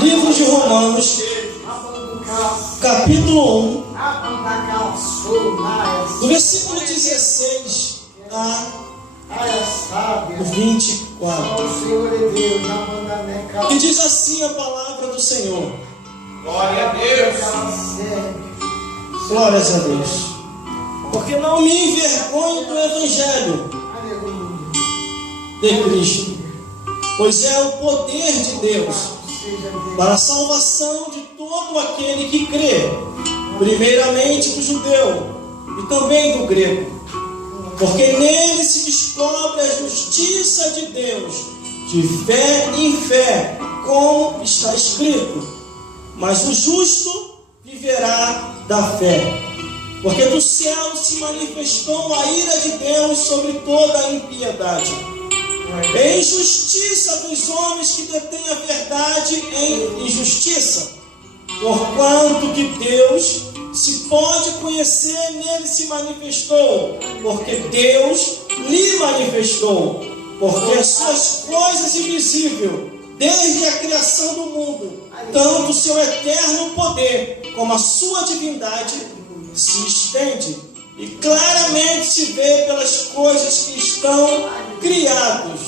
Livro de Romanos, capítulo 1, do versículo 16 a 24. E diz assim a palavra do Senhor. Glória a Deus. Glórias a Deus. Porque não me envergonho do Evangelho de Cristo, pois é o poder de Deus para a salvação de todo aquele que crê, primeiramente do judeu e também do grego, porque nele se descobre a justiça de Deus, de fé em fé, como está escrito: mas o justo viverá da fé. Porque do céu se manifestou a ira de Deus sobre toda a impiedade, em injustiça dos homens que detêm a verdade em injustiça. Porquanto que Deus se pode conhecer, nele se manifestou, porque Deus lhe manifestou, porque as suas coisas invisíveis, desde a criação do mundo, tanto o seu eterno poder como a sua divindade se estende e claramente se vê pelas coisas que estão criadas,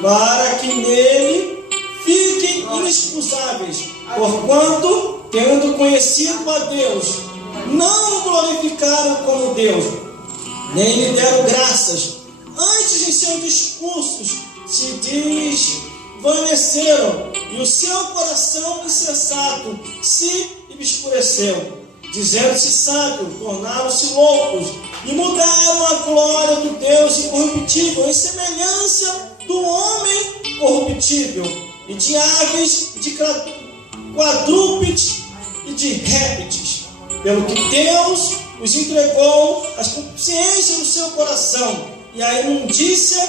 para que nele fiquem inexcusáveis, porquanto, tendo conhecido a Deus, não o glorificaram como Deus, nem lhe deram graças. Antes, em seus discursos se desvaneceram, e o seu coração insensato se obscureceu. Dizendo-se sábio, tornaram-se loucos e mudaram a glória do Deus incorruptível em semelhança do homem corruptível, e de aves, de quadrúpedes e de répteis, pelo que Deus os entregou às consciências do seu coração e à imundícia,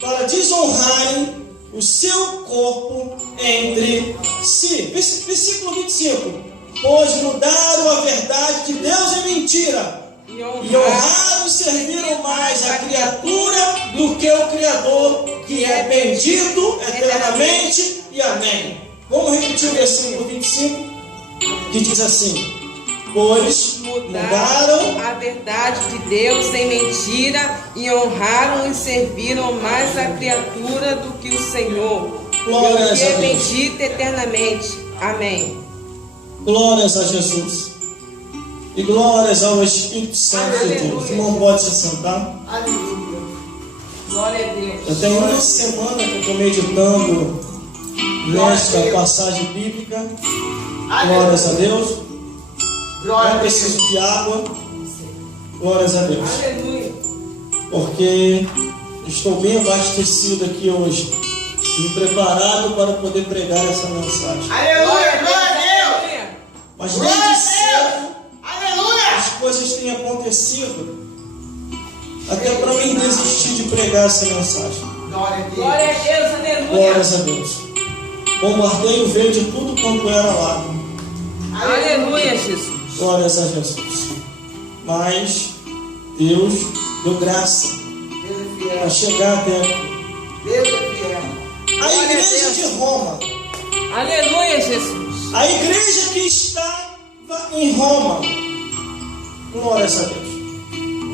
para desonrarem o seu corpo entre si. Versículo 25. Pois mudaram a verdade de Deus em mentira, e honraram e serviram mais a criatura do que o Criador, que é bendito eternamente, e amém. Vamos repetir o versículo 25, que diz assim: pois mudaram a verdade de Deus em mentira, e honraram e serviram mais a criatura do que o Senhor, que é bendito eternamente. Amém. Glórias a Jesus e glórias ao Espírito Santo de Deus. O irmão pode se sentar. Aleluia. Glória a Deus. Eu tenho uma semana que eu estou meditando nesta passagem bíblica. Glórias a Deus. Não preciso de água. Glórias a Deus. Aleluia. Porque estou bem abastecido aqui hoje e preparado para poder pregar essa mensagem. Aleluia. Glória a Deus. Mas desde cedo as coisas têm acontecido até para mim desistir de pregar essa mensagem. Glória a Deus. Glória a Deus. Aleluia. Glórias a Deus. Bombardeio veio de tudo quanto era lado. Aleluia, Jesus. Glórias a Jesus. Mas Deus deu graça para chegar até aqui. A igreja de Roma. Aleluia, Jesus. A igreja que estava em Roma. Glórias a Deus.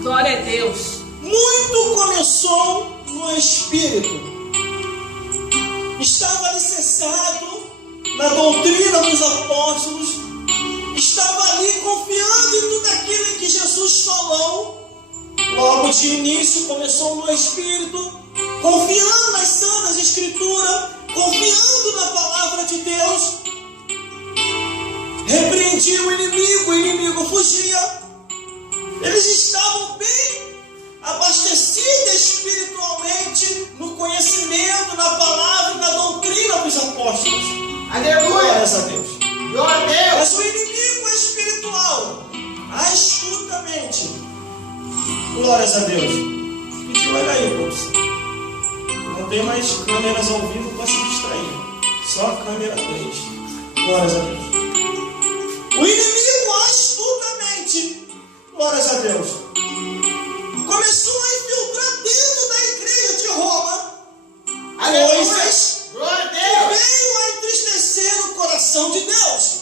Glória a Deus. Muito começou no Espírito. Estava alicerçado na doutrina dos apóstolos. Estava ali confiando em tudo aquilo em que Jesus falou. Logo de início começou no Espírito, confiando nas Santas Escrituras, confiando na Palavra de Deus. Repreendia o inimigo fugia. Eles estavam bem abastecidos espiritualmente no conhecimento, na palavra e na doutrina dos apóstolos. Aleluia. Glórias a Deus. Glória a Deus. Mas o inimigo é espiritual, astutamente. Glórias a Deus. E olha aí, moço. Não tem mais câmeras ao vivo para se distrair. Só a câmera 3. Glórias a Deus. O inimigo astutamente, glórias a Deus, começou a infiltrar dentro da igreja de Roma coisas que veio a entristecer o salvação de Deus.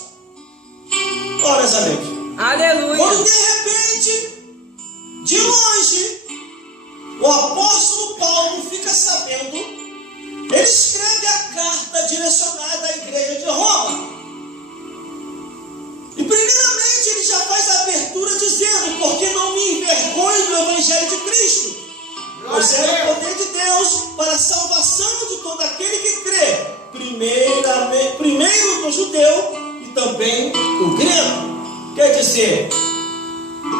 Glórias a Deus. Aleluia. Quando de repente, de longe, o apóstolo Paulo fica sabendo, ele escreve a carta direcionada à igreja de Roma. E primeiramente ele já faz a abertura dizendo: porque não me envergonho do evangelho de Cristo, pois é o poder de Deus para a salvação de todo aquele que crê, primeiro do judeu e também do grego. Quer dizer,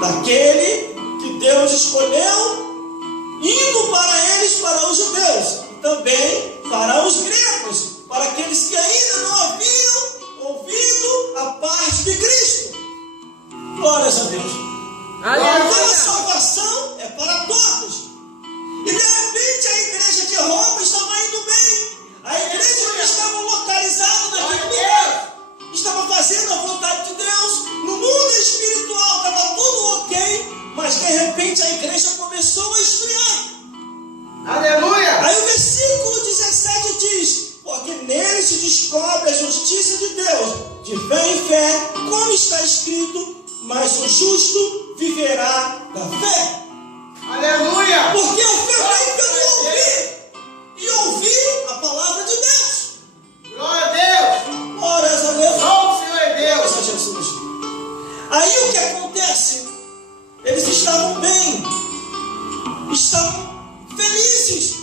daquele que Deus escolheu, indo para eles, para os judeus, e também para os gregos, para aqueles que ainda não haviam ouvido a parte de Cristo. Glórias a Deus. Então a salvação é para todos. E de repente a igreja de Roma estava indo bem. A igreja que estava localizada naquele lugar estava fazendo a vontade de Deus. No mundo espiritual estava tudo ok, mas de repente a igreja começou a esfriar. Aleluia! Aí o versículo 17 diz: porque nele se descobre a justiça de Deus, de fé em fé, como está escrito, mas o justo viverá da fé. Aleluia! Porque a fé vem pelo ouvir, e ouvir a palavra de Deus. Glória a Deus! Glórias a Deus. Só o Senhor é Deus Deus! a Jesus. Aí o que acontece? Eles estavam bem, estavam felizes,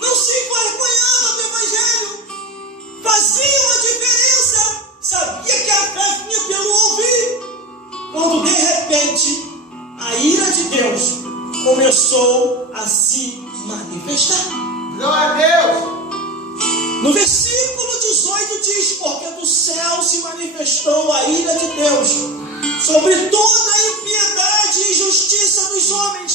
não se envergonhavam do evangelho, faziam a diferença, sabia que a fé vinha pelo ouvir, quando de repente a ira de Deus começou a se manifestar. Glória a Deus! No versículo 18 diz: porque do céu se manifestou a ira de Deus sobre toda a impiedade e injustiça dos homens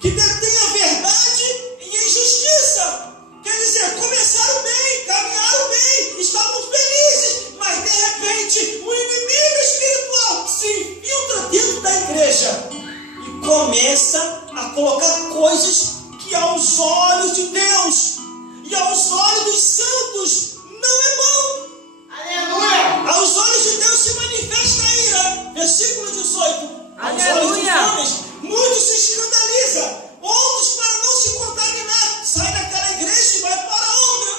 que detêm a verdade em injustiça. Quer dizer, começaram bem, caminharam bem, estavam felizes, mas de repente o inimigo espiritual se infiltra dentro da igreja e começa a colocar coisas que aos olhos de Deus e aos olhos dos santos não é bom. Aleluia! Aos olhos de Deus se manifesta a ira. Versículo 18. Aos olhos dos homens, muitos se escandalizam, outros, para não se contaminar, saem daquela igreja e vai para outra.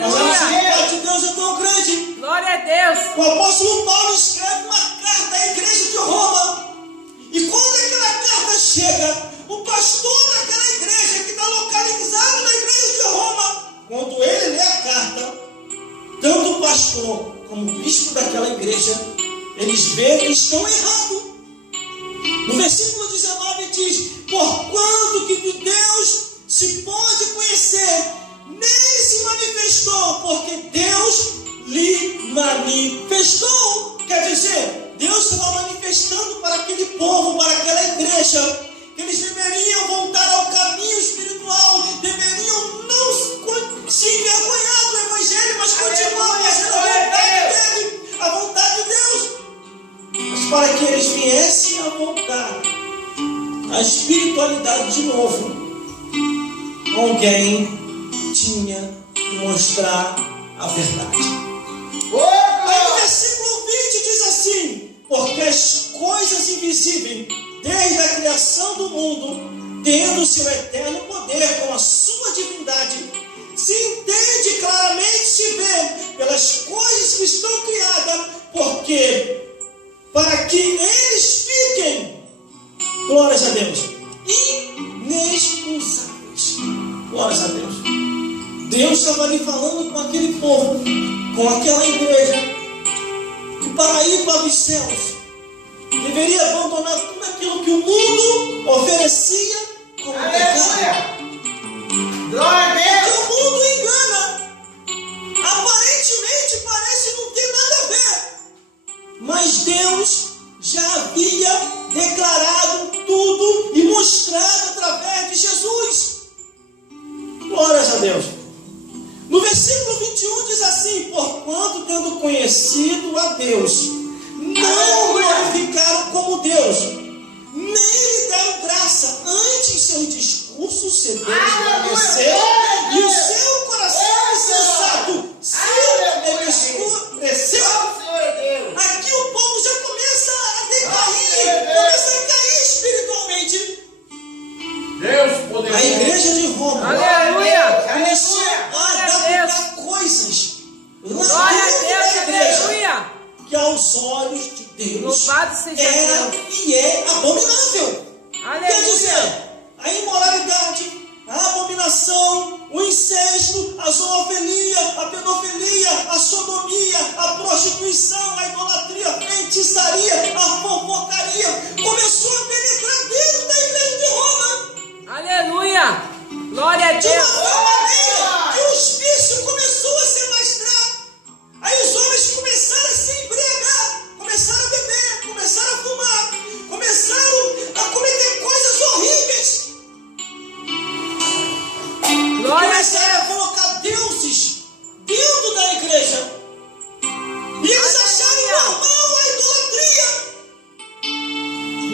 Mas a misericórdia de Deus é tão grande. Glória a Deus. O apóstolo Paulo escreve uma carta à igreja de Roma. E quando aquela carta chega, o pastor daquela igreja, que está localizado na igreja de Roma, quando ele lê a carta, tanto o pastor como o bispo daquela igreja, eles veem que estão errados. No versículo 19 diz: porquanto que de Deus se pode conhecer, nele se manifestou, porque Deus lhe manifestou. Quer dizer, Deus estava manifestando para aquele povo, para aquela igreja, que eles deveriam voltar ao caminho espiritual, deveriam não se envergonhar do evangelho, mas continuar fazendo a vontade dele, a vontade de Deus. Mas para que eles viessem a voltar à espiritualidade de novo, alguém tinha que mostrar a verdade. Aí no versículo 20 diz assim: porque as coisas invisíveis, desde a criação do mundo, tendo seu eterno poder com a sua divindade, se entende claramente, se vê pelas coisas que estão criadas, porque para que eles fiquem, glórias a Deus, inexcusáveis. Glórias a Deus. Deus estava ali falando com aquele povo, com aquela igreja, que para ir para os céus deveria abandonar tudo aquilo que o mundo oferecia como pecado. Glória a Deus! Porque o mundo engana. Aparentemente parece não ter nada a ver. Mas Deus já havia declarado tudo e mostrado através de Jesus. Glórias a Deus. No versículo 21 diz assim: porquanto tendo conhecido a Deus, não glorificaram como Deus, nem lhe deram graça, antes em seu discurso se desvaneceu, e o seu coração insensato se endureceu que aos olhos de Deus Louvado seja Deus. e é abominável. Aleluia. Quer dizer, a imoralidade, a abominação, o incesto, a zoofilia, a pedofilia, a sodomia, a prostituição, a idolatria, a feitiçaria, a fofocaria começou a penetrar dentro da igreja de Roma. Aleluia. Glória a De Deus. uma tal maneira que os vícios começaram a se alastrar. Aí os homens começaram a se embriagar, começaram a beber, começaram a fumar, começaram a cometer coisas horríveis. Glória a Começaram a Deus. colocar deuses dentro da igreja. E eles acharam normal a idolatria.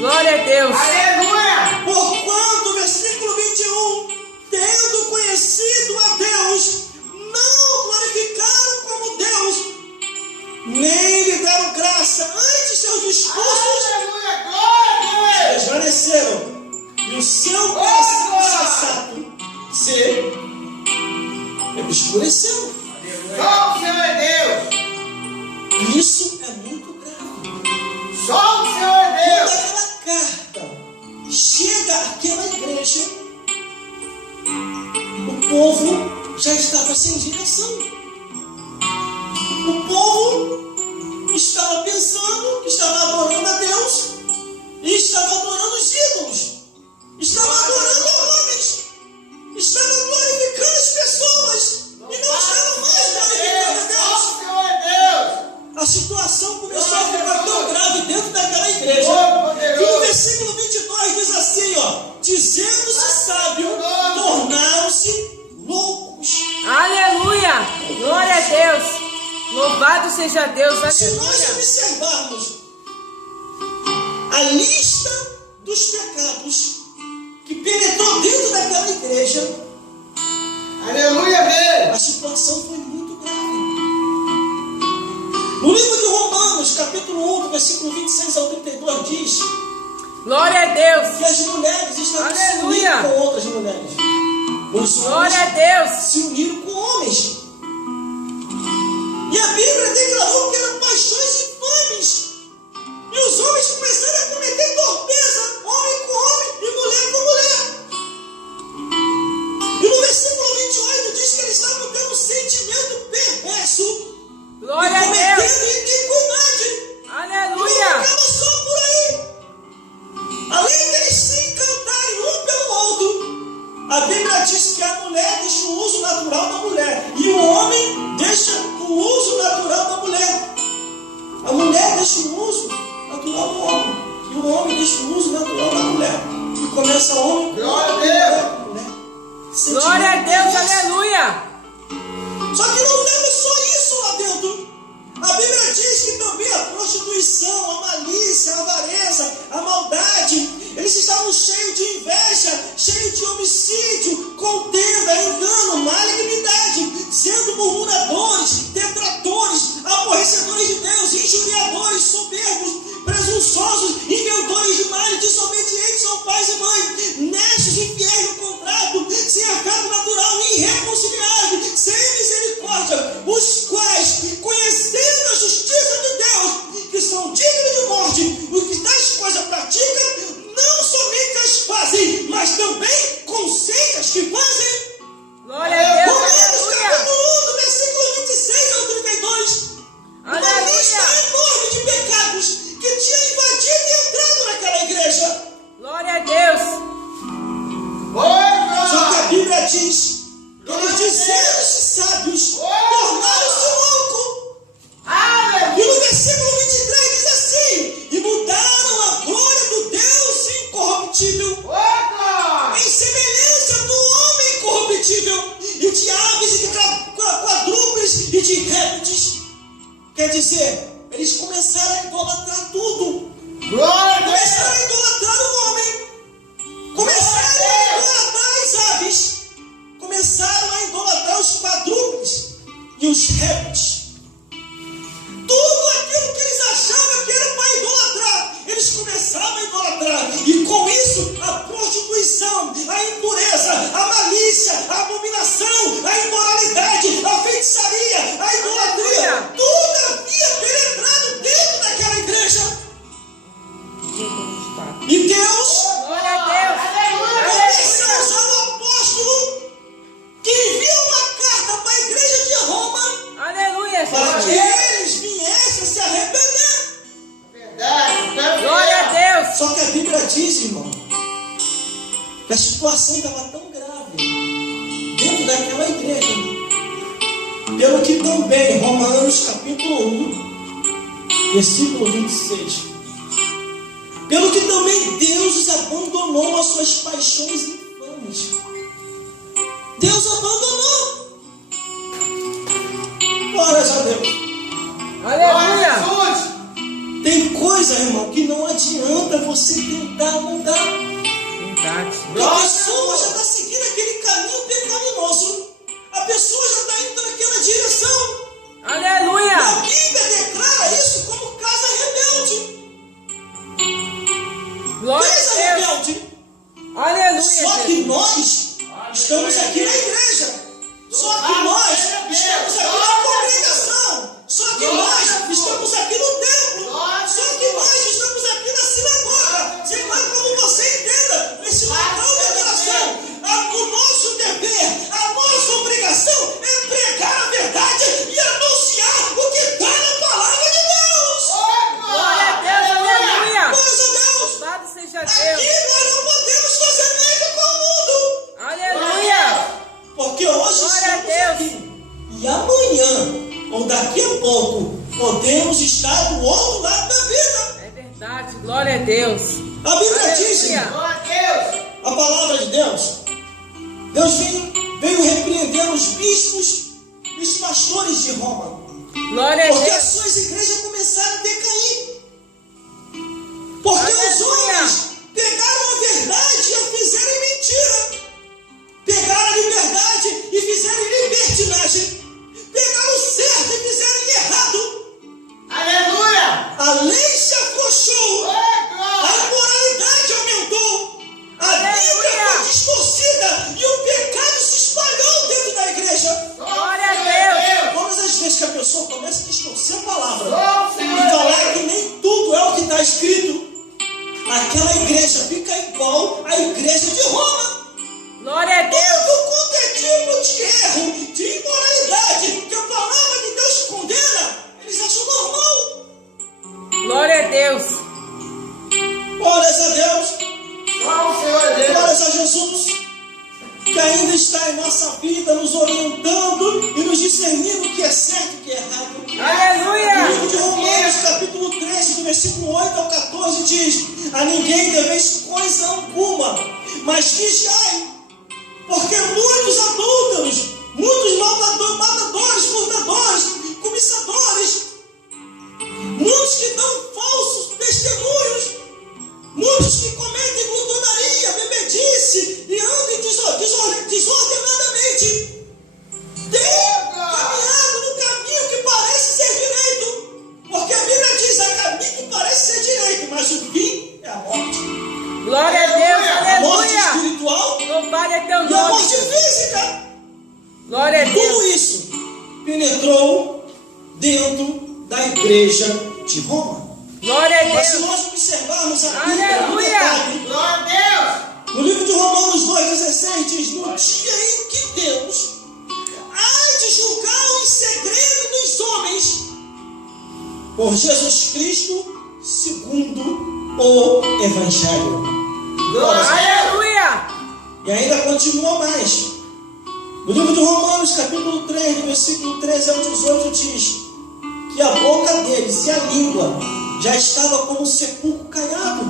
Glória a Deus. Aleluia. Porquanto, versículo 21, tendo conhecido a Deus, não o glorificaram como Deus, nem lhe deram graça. Antes seus discursos Aleluia. Glória a Deus. desvaneceram. E o seu coração sensato se obscureceu. Só o Senhor é Deus. Isso é muito grave. Só o Senhor é Quando Deus. aquela carta chega àquela igreja, o povo já estava sem direção. O povo estava pensando que estava adorando a Deus e estava adorando os ídolos, estava adorando homens, estava glorificando as pessoas e não estava mais glorificando a Deus. Só o Senhor é Deus. A situação começou a ficar tão grave dentro daquela igreja Oh, que poderoso. no versículo 22 diz assim, ó: dizendo-se sábio, tornaram-se loucos. Aleluia. Glória a Deus. Louvado seja Deus. Se nós Aleluia. observarmos a lista dos pecados que penetrou dentro daquela igreja, Aleluia, a Deus. situação foi muito grave. No livro de Romanos, capítulo 1, do versículo 26 ao 32, diz Glória a Deus. que as mulheres estavam se Aleluia. unindo com outras mulheres. Os Glória a homens Deus. se uniram com homens. E a Bíblia declarou que eram paixões infames. E os homens começaram a cometer torpeza, homem com homem e mulher com mulher. E no versículo 28 diz que eles estavam tendo um sentimento perverso Glória e a Deus. cometendo iniquidade. E não Aleluia. acaba só por aí. Além de eles se encantarem um pelo outro, a Bíblia diz que a mulher deixa o uso natural da mulher e o homem deixa o uso natural da mulher. A mulher deixa o uso natural do homem e o homem deixa o uso natural da mulher. E começa o homem com Glória a a mulher. Glória a Deus. Sentimento Aleluia. só que não temos só isso lá dentro. A Bíblia diz que também a prostituição, a malícia, a avareza, a maldade, eles estavam cheios de inveja, cheios de homicídio, contenda, engano, malignidade, sendo murmuradores, detratores, aborrecedores de Deus, injuriadores, soberbos, presunçosos, inventores de males, desobedientes aos pais e mães, necios, infiéis no contrato, sem afeto natural, irreconciliáveis, sem misericórdia, os quais, conhecendo a justiça de Deus, que são dignos de morte, os que tais coisas praticam, não somente as fazem, mas também conscientes que fazem. Glória a Deus. Romanos Aleluia. capítulo 1, do versículo 26 ao 32. Uma lista Aleluia. enorme de pecados que tinha invadido e entrado naquela igreja. Glória a Deus. Oi, Só que a glória. Bíblia diz que eles, dizendo-se sábios, tornaram-se loucos. E Aleluia. no versículo 23 diz assim: e mudaram a glória do Deus incorruptível Oi, glória. em semelhança do homem incorruptível, e de aves e de quadrúpedes e de répteis. Quer dizer, eles começaram a idolatrar tudo. Glória a Começaram Deus. a idolatrar o homem. Começaram a idolatrar as aves. Começaram a idolatrar os quadrúpedes e os répteis. Tudo aquilo que eles achavam que era para idolatrar, eles começavam a idolatrar. E com isso, a prostituição, a impureza, a malícia, a abominação, a imoralidade, a feitiçaria, a idolatria, Aleluia. tudo havia penetrado dentro diz, irmão, que a situação estava tão grave dentro daquela igreja, pelo que também, Romanos capítulo 1, versículo 26, pelo que também Deus os abandonou às suas paixões infames. Deus abandonou. Glórias a Deus. Aleluia! Tem coisa, irmão, que não adianta você tentar mudar. Verdade. A pessoa já está seguindo aquele caminho pecaminoso. A pessoa já está indo naquela direção. Aleluia! A Bíblia declara isso como casa rebelde. Glória Casa a Deus! rebelde. Aleluia! Só que nós estamos aqui na igreja. Só que nós estamos aqui na congregação. Só que nós estamos aqui no templo. Só que nós estamos aqui na sinagoga. Sei lá como você entenda esse local de adoração. O nosso dever, a nossa obrigação é pregar a verdade e anunciar o que está na palavra de Deus. Glória a Deus! Aleluia! Glórias a Deus. Louvado seja Aqui Deus! nós não podemos fazer média com o mundo. Aleluia! Porque hoje Glória a estamos Deus. aqui. E amanhã, ou daqui a pouco, podemos estar do outro lado da vida. É verdade, glória a Deus! A Bíblia diz, Aleluia. Glória a Deus. a palavra de Deus, Deus veio repreender os bispos e os pastores de Roma. Glória a Porque as Deus! suas igrejas começaram a decair. Porque os Aleluia. homens pegaram a verdade e a fizeram em mentira. Pegaram a liberdade e fizeram em libertinagem. Pegaram o certo e fizeram em errado. Aleluia. A lei se afrouxou. A imoralidade aumentou. A Bíblia foi distorcida e o pecado se espalhou dentro da igreja. Glória a Deus! Todas as vezes que a pessoa começa a distorcer a palavra Glória a e Deus. falar que nem tudo é o que está escrito, aquela igreja fica igual à igreja de Roma. Glória a Deus! Todo quanto é tipo de erro, de imoralidade que a palavra de Deus condena, eles acham normal. Glória a Deus! Glórias a Deus, Deus. glórias a Jesus, que ainda está em nossa vida, nos orientando e nos discernindo o que é certo e o que é errado. No Aleluia! livro de Romanos, capítulo 13, do versículo 8 ao 14, diz: a ninguém deveis coisa alguma, mas vigiai, porque muitos adúlteros, muitos matadores, furtadores, cobiçadores, muitos que dão falsos testemunhos, muitos que cometem glutonaria, bebedice e andam desordenadamente, têm caminhado no caminho que parece ser direito, porque a Bíblia diz: há caminho que parece ser direito, mas o fim é a morte. Glória a Deus! A morte Aleluia! espiritual Louvado é teu e a morte nome! física. Glória a Tudo Deus! isso penetrou dentro da igreja de Roma. Glória a Mas se Deus! nós observarmos a Bíblia, Aleluia! Glória a Deus. no livro de Romanos 2,16 diz: no dia em que Deus há de julgar os segredos dos homens por Jesus Cristo segundo o Evangelho. Glória a Deus. Aleluia! E ainda continua mais. No livro de Romanos, capítulo 3, do versículo 13 ao 18, diz que a boca deles e a língua já estava como um sepulcro caiado,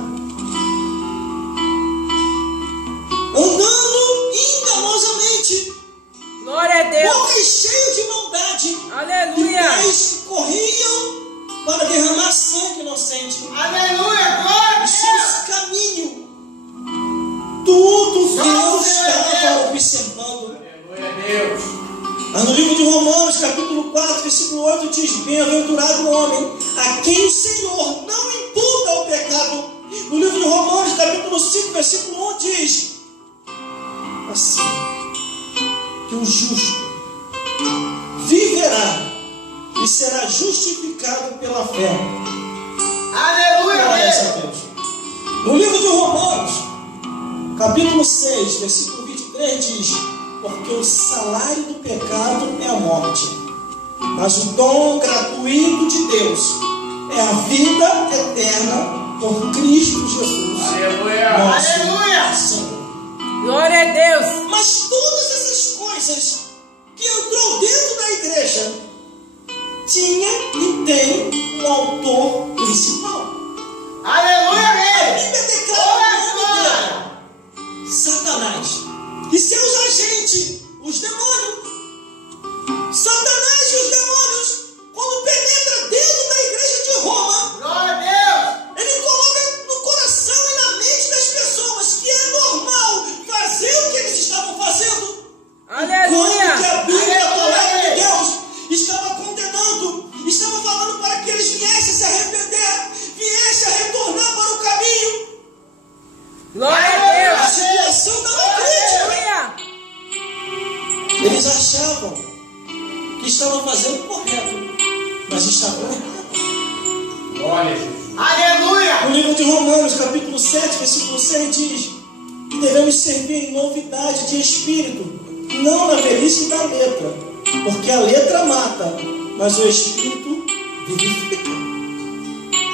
andando enganosamente, Glória a Deus! bocas cheias de maldade, e Aleluia! pés que corriam para derramar sangue inocente. Aleluia. Glória a Os Deus. seus caminhos, tudo Deus estava observando. Glória a Deus. Mas no livro de Romanos, capítulo 4, versículo 8, diz: bem-aventurado o homem a quem o Senhor não imputa o pecado. No livro de Romanos, capítulo 5, versículo 1, diz assim: que o justo viverá e será justificado pela fé. Aleluia. Glórias a Deus. No livro de Romanos, capítulo 6, versículo 23, diz: porque o salário do pecado é a morte, mas o dom gratuito de Deus é a vida eterna por Cristo Jesus. Aleluia. Nosso Aleluia. Senhor. Glória a Deus. Mas todas essas coisas que entrou dentro da igreja tinha e tem um autor principal. Aleluia, A rei. Bíblia declara o nome dele, Satanás, e seus agentes, os demônios. Satanás e os demônios, quando penetra dentro da igreja de Roma, Glória a Deus. ele coloca no coração e na mente das pessoas que é normal fazer o que eles estavam fazendo. Quando que Aleluia. a Bíblia, a palavra de Aleluia. Deus, estava condenando, estava falando para que eles viessem se arrepender, viessem a retornar para o caminho. Glória a A Deus. situação estava crítica. Aleluia. Eles achavam que estavam fazendo o correto, mas estavam errados. Glória a Jesus. Aleluia. No livro de Romanos, capítulo 7, versículo 6, diz que devemos servir em novidade de espírito, não na velhice da letra, porque a letra mata, mas o espírito vivifica.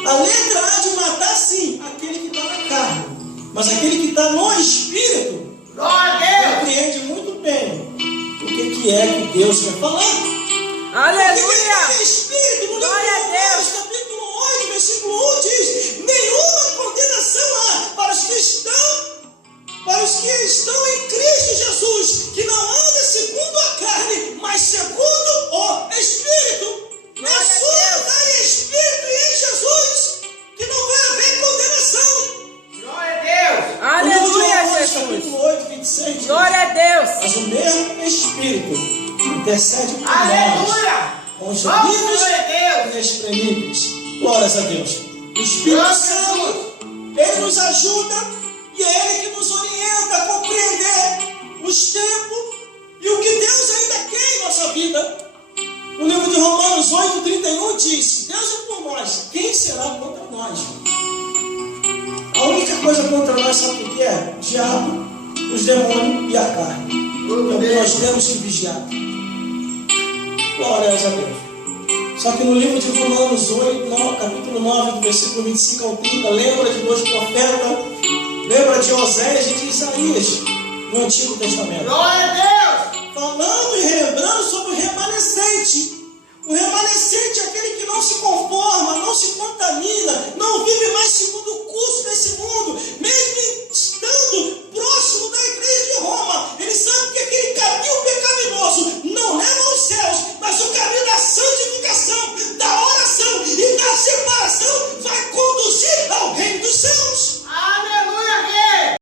A letra há de matar, sim, aquele que está na carne, mas aquele que está no espírito Glória a Deus. compreende muito bem o que é que Deus quer falar. Porque Aleluia. quem tem espírito, no livro Glória a de Romanos, capítulo 8, versículo 1, diz: nenhuma condenação há para os que estão em Cristo Jesus, que não andam segundo a carne, mas segundo o Espírito. Glória É a só Deus. andar em Espírito e em Jesus, que não vai haver condenação. Glória a Deus. No livro de Aleluia, Romanos, Jesus. capítulo 8, 26, diz: Glória a Deus. mas o mesmo Espírito intercede por nós, Aleluia. com os Vamos, livros glória a Deus. inexprimíveis. Glórias a Deus. O Espírito Glória a Santo, ele nos ajuda e é ele que nos orienta a compreender os tempos e o que Deus ainda quer em nossa vida. No livro de Romanos 8,31 diz: Deus é por nós, quem será contra nós? A única coisa contra nós, sabe o que é? O diabo, os demônios e a carne. Então nós temos que vigiar. Glórias a Deus. Só que no livro de Romanos 8, capítulo 9, do versículo 25 ao 30, lembra de dois profetas, lembra de Oséias e de Isaías, no Antigo Testamento. Glória a Deus. Falando e relembrando sobre o remanescente. O remanescente é aquele que não se conforma, não se contamina, não vive